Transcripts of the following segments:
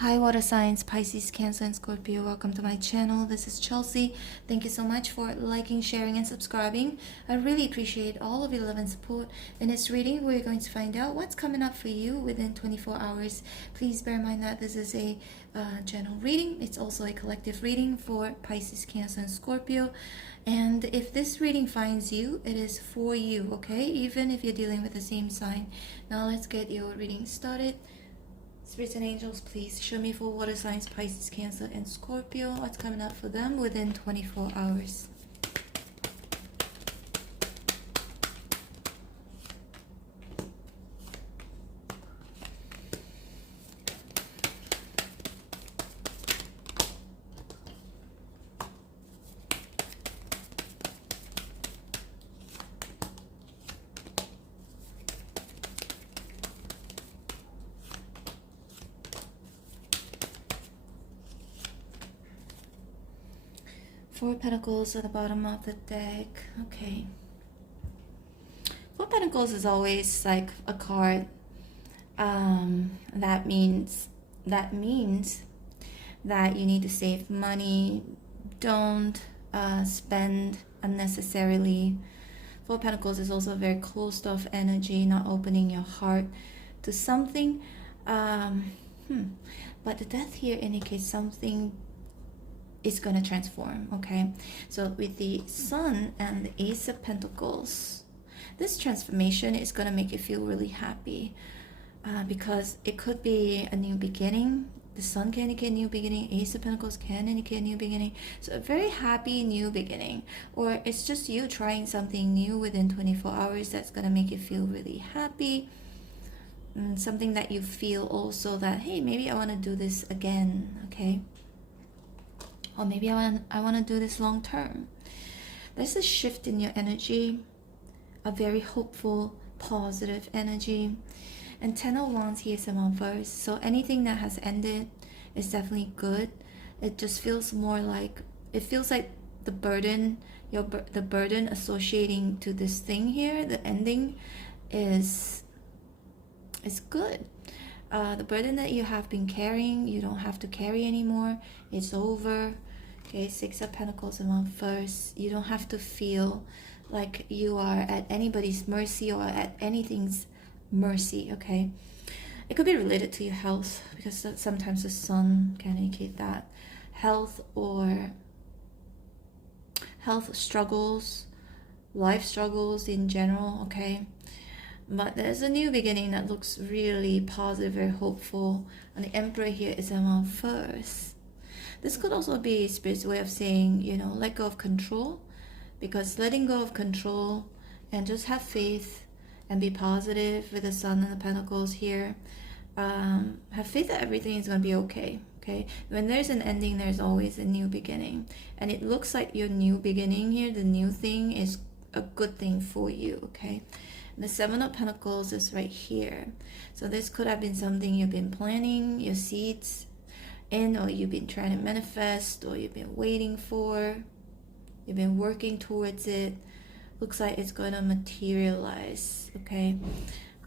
Hi water signs, Pisces, Cancer, and Scorpio. Welcome to my channel. This is Chelsea. Thank you so much for liking, sharing, and subscribing. I really appreciate all of your love and support. In this reading, we're going to find out what's coming up for you within 24 hours. Please bear in mind that this is a general reading. It's also a collective reading for Pisces, Cancer, and Scorpio. And if this reading finds you, it is for you, okay? Even if you're dealing with the same sign. Now let's get your reading started. Spirits and angels, please show me for water signs, Pisces, Cancer, and Scorpio. What's coming up for them within 24 hours. Four Pentacles at the bottom of the deck. Okay. Four Pentacles is always like a card that means that you need to save money. Don't spend unnecessarily. Four Pentacles is also a very closed off energy, not opening your heart to something. But the death here indicates something is going to transform, okay? So with the Sun and the Ace of Pentacles, this transformation is going to make you feel really happy because it could be a new beginning. The Sun can indicate new beginning, Ace of Pentacles can indicate new beginning. So a very happy new beginning, or it's just you trying something new within 24 hours that's going to make you feel really happy. Something that you feel also that, hey, maybe I want to do this again, okay? Or maybe I want to do this long term. There's a shift in your energy, a very hopeful, positive energy. And 10 of Wands here is among verse. So anything that has ended is definitely good. It just feels more like, it feels like the burden, the burden associating to this thing here, the ending is good. The burden that you have been carrying, you don't have to carry anymore. It's over. Okay, Six of Pentacles among first. You don't have to feel like you are at anybody's mercy or at anything's mercy, okay? It could be related to your health because sometimes the Sun can indicate that. Health or health struggles, life struggles in general, okay? But there's a new beginning that looks really positive, very hopeful. And the Emperor here is among first. This could also be Spirit's way of saying, you know, let go of control. Because letting go of control and just have faith and be positive with the Sun and the Pentacles here. Have faith that everything is going to be okay. Okay, when there's an ending, there's always a new beginning. And it looks like your new beginning here, the new thing is a good thing for you, okay? The Seven of Pentacles is right here. So this could have been something you've been planting your seeds in, or you've been trying to manifest, or you've been waiting for, you've been working towards it. Looks like it's going to materialize, okay?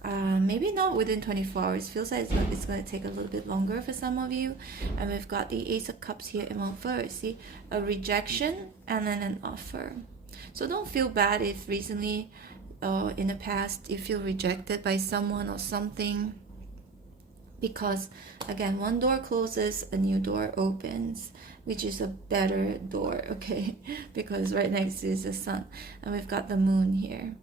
Maybe not within 24 hours. Feels like it's going to take a little bit longer for some of you. And we've got the Ace of Cups here in one first. See, a rejection and then an offer. So don't feel bad if recently in the past you feel rejected by someone or something, because again, one door closes, a new door opens, which is a better door, okay? Because right next to is the Sun and we've got the Moon here.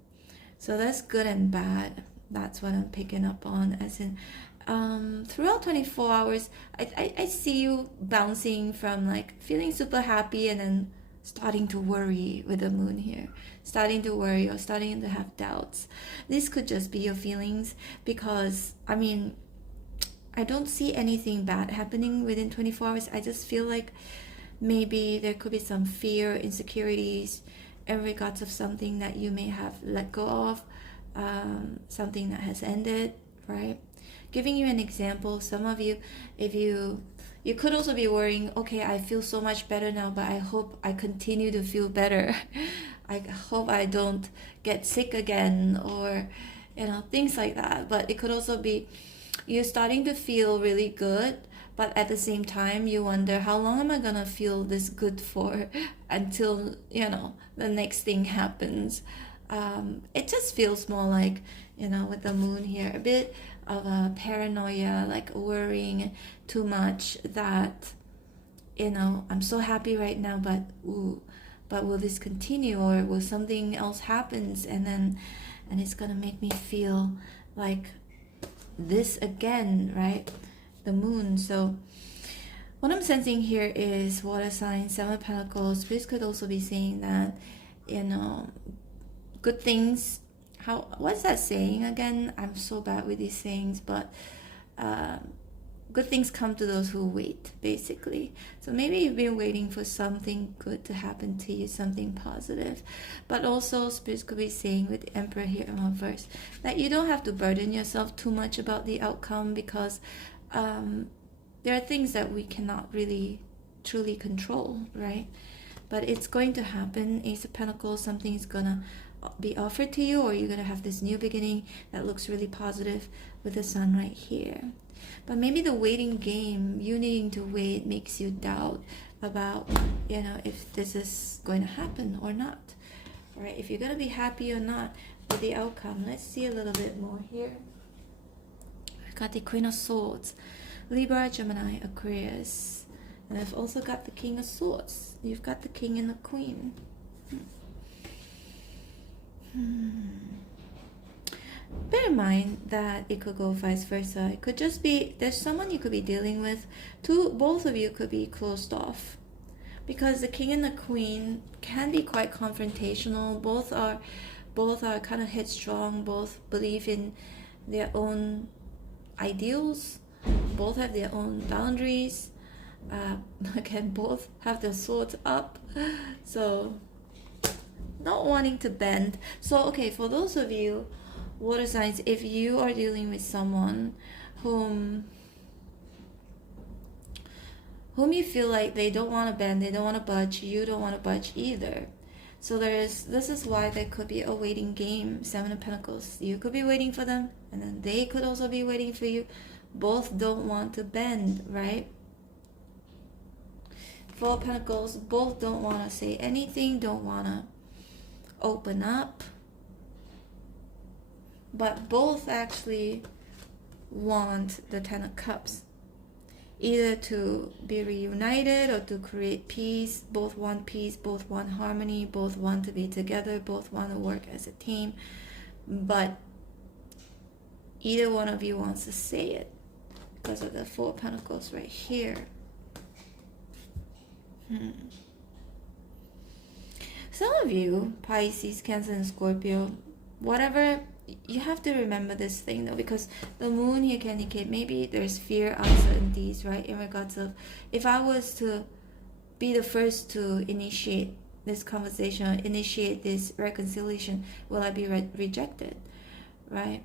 So that's good and bad. That's what I'm picking up on, as in throughout 24 hours I see you bouncing from like feeling super happy and then starting to worry with the Moon here, starting to worry or starting to have doubts. This could just be your feelings, because I mean, I don't see anything bad happening within 24 hours. I just feel like maybe there could be some fear, insecurities in regards of something that you may have let go of, something that has ended, right? Giving you an example, some of you, if you could also be worrying, okay, I feel so much better now, but I hope I continue to feel better. I hope I don't get sick again, or you know, things like that. But it could also be you're starting to feel really good, But at the same time, you wonder, how long am I gonna feel this good for until, you know, the next thing happens. It just feels more like, you know, with the moon here, a bit of a paranoia, like worrying too much that, you know, I'm so happy right now, but ooh, but will this continue, or will something else happens, and it's gonna make me feel like this again, right? The moon. So what I'm sensing here is water sign, Seven of Pentacles. This could also be saying that, you know, good things. What's that saying again? I'm so bad with these things, but good things come to those who wait, basically. So maybe you've been waiting for something good to happen to you, something positive. But also, Spirit could be saying with the Emperor here in reverse, that you don't have to burden yourself too much about the outcome, because there are things that we cannot really truly control, right? But it's going to happen. Ace of Pentacles, something is gonna be offered to you, or you're gonna have this new beginning that looks really positive with the Sun right here. But maybe the waiting game, you needing to wait, makes you doubt about, you know, if this is going to happen or not, right? If you're gonna be happy or not with the outcome. Let's see a little bit more here. I've got the Queen of Swords, Libra, Gemini, Aquarius, and I've also got the King of Swords. You've got the King and the Queen. Bear in mind that it could go vice versa. It could just be, there's someone you could be dealing with. Both of you could be closed off, because the King and the Queen can be quite confrontational. Both are kind of headstrong. Both believe in their own ideals. Both have their own boundaries. Again, both have their swords up. So not wanting to bend. So okay, for those of you water signs, if you are dealing with someone whom you feel like they don't want to bend, they don't want to budge, you don't want to budge either. So this is why there could be a waiting game. Seven of Pentacles, you could be waiting for them, and then they could also be waiting for you. Both don't want to bend, right? Four of Pentacles, both don't want to say anything, don't want to open up, but both actually want the Ten of Cups, either to be reunited or to create peace. Both want peace, both want harmony, both want to be together, both want to work as a team, but either one of you wants to say it because of the Four of Pentacles right here. Some of you, Pisces, Cancer, and Scorpio, whatever, you have to remember this thing though, because the moon here can indicate maybe there's fear, uncertainties, right? In regards of, if I was to be the first to initiate this conversation, initiate this reconciliation, will I be rejected, right?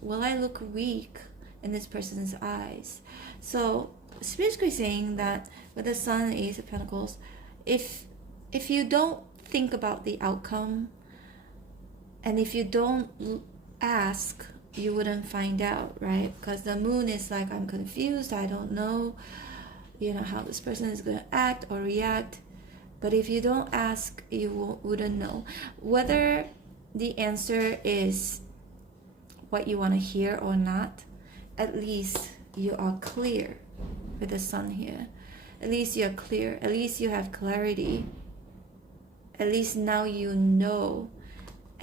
Will I look weak in this person's eyes? So Spirit's saying that with the Sun and Ace of Pentacles, if you don't think about the outcome, and if you don't ask, you wouldn't find out, right? Because the moon is like, I'm confused, I don't know, you know, how this person is going to act or react. But if you don't ask, you wouldn't know whether the answer is what you want to hear or not. At least you are clear with the Sun here. At least you're clear. At least you have clarity. At least now you know.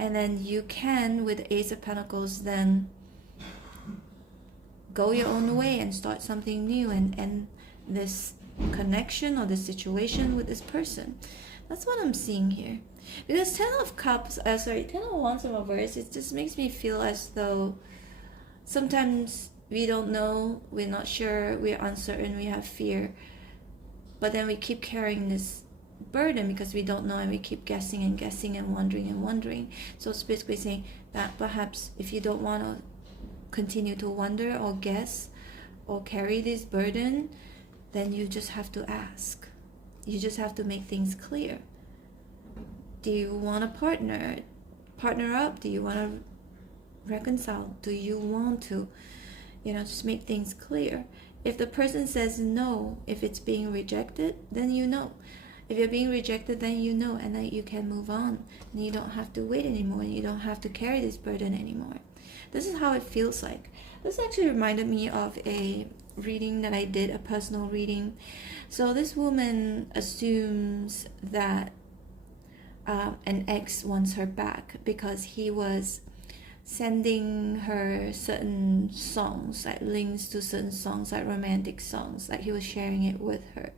And then you can, with the Ace of Pentacles, then go your own way and start something new and end this connection or this situation with this person. That's what I'm seeing here. Because Ten of Wands in reverse, it just makes me feel as though sometimes we don't know, we're not sure, we're uncertain, we have fear. But then we keep carrying this burden because we don't know, and we keep guessing and guessing and wondering. So it's basically saying that perhaps if you don't want to continue to wonder or guess or carry this burden, then you just have to ask. You just have to make things clear. Do you want to partner up? Do you want to reconcile? Do you want to, just make things clear? If the person says no, if it's being rejected, then you know. If you're being rejected, then you know, and then you can move on. And you don't have to wait anymore, and you don't have to carry this burden anymore. This is how it feels like. This actually reminded me of a reading that I did, a personal reading. So this woman assumes that an ex wants her back because he was sending her certain songs, like links to certain songs, like romantic songs, like he was sharing it with her.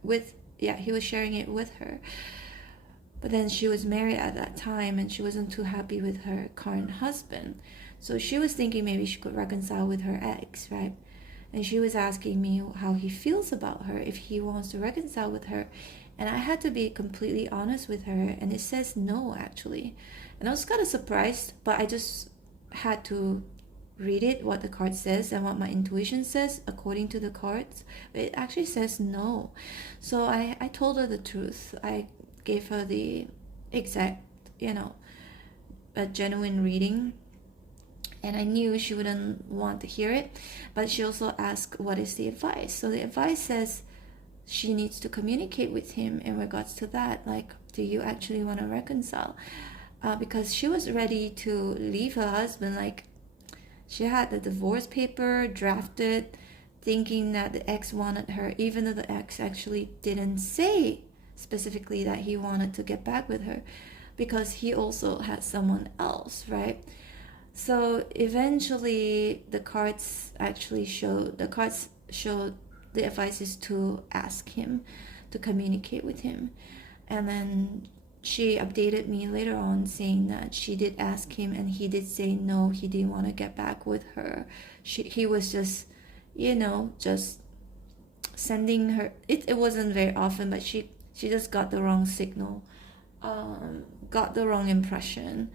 He was sharing it with her. But then she was married at that time, and she wasn't too happy with her current husband. So she was thinking maybe she could reconcile with her ex, right? And she was asking me how he feels about her, if he wants to reconcile with her. And I had to be completely honest with her, and it says no, actually. And I was kind of surprised, but I just had to read it, what the card says and what my intuition says according to the cards. But it actually says no. So I told her the truth. I gave her the exact, a genuine reading. And I knew she wouldn't want to hear it. But she also asked, what is the advice? So the advice says she needs to communicate with him in regards to that. Like, do you actually want to reconcile? Because she was ready to leave her husband. Like, she had the divorce paper drafted, thinking that the ex wanted her, even though the ex actually didn't say specifically that he wanted to get back with her, because he also had someone else, right? So eventually the cards showed the advice is to ask him, to communicate with him. And then she updated me later on saying that she did ask him, and he did say no, he didn't want to get back with her. He was just, just sending her. It wasn't very often, but she just got the wrong signal, got the wrong impression.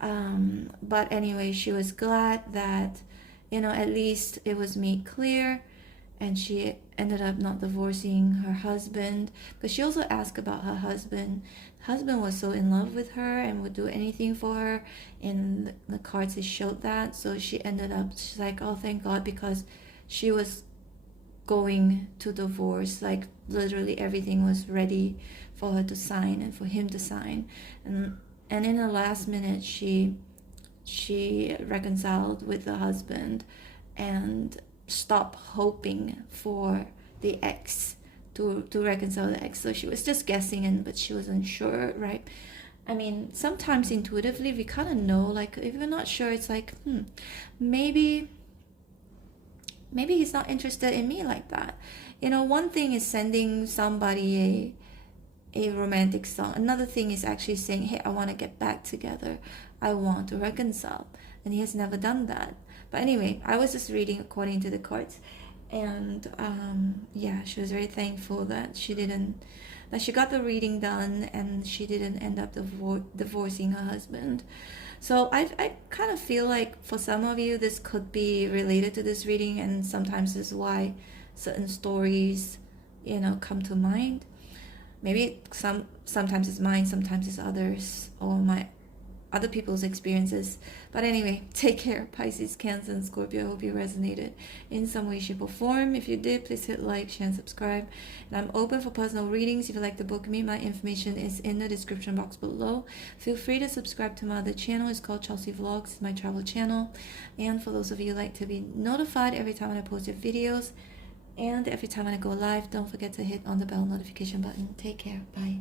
But anyway, she was glad that, at least it was made clear, and she ended up not divorcing her husband, because she also asked about her husband. The husband was so in love with her and would do anything for her, and the cards, it showed that. So she's like, oh, thank God, because she was going to divorce. Like, literally everything was ready for her to sign and for him to sign, and in the last minute she reconciled with the husband and stopped hoping for the ex to reconcile the ex. So she was just guessing, but she wasn't sure, right? I mean, sometimes intuitively we kind of know, like, if we're not sure, it's like, maybe he's not interested in me like that. One thing is sending somebody a romantic song. Another thing is actually saying, hey, I want to get back together. I want to reconcile. And he has never done that. But anyway, I was just reading according to the cards. And she was very thankful that she got the reading done, and she didn't end up divorcing her husband. So I kind of feel like for some of you, this could be related to this reading, and sometimes this is why certain stories, come to mind. Maybe sometimes it's mine, sometimes it's others, or my other people's experiences. But anyway, take care, Pisces, Cancer, and Scorpio. I hope you resonated in some way, shape, or form. If you did, please hit like, share, and subscribe. And I'm open for personal readings. If you'd like to book me, my information is in the description box below. Feel free to subscribe to my other channel. It's called Chelsea Vlogs. It's my travel channel. And for those of you who like to be notified every time I post your videos, and every time I go live, don't forget to hit on the bell notification button. Take care. Bye.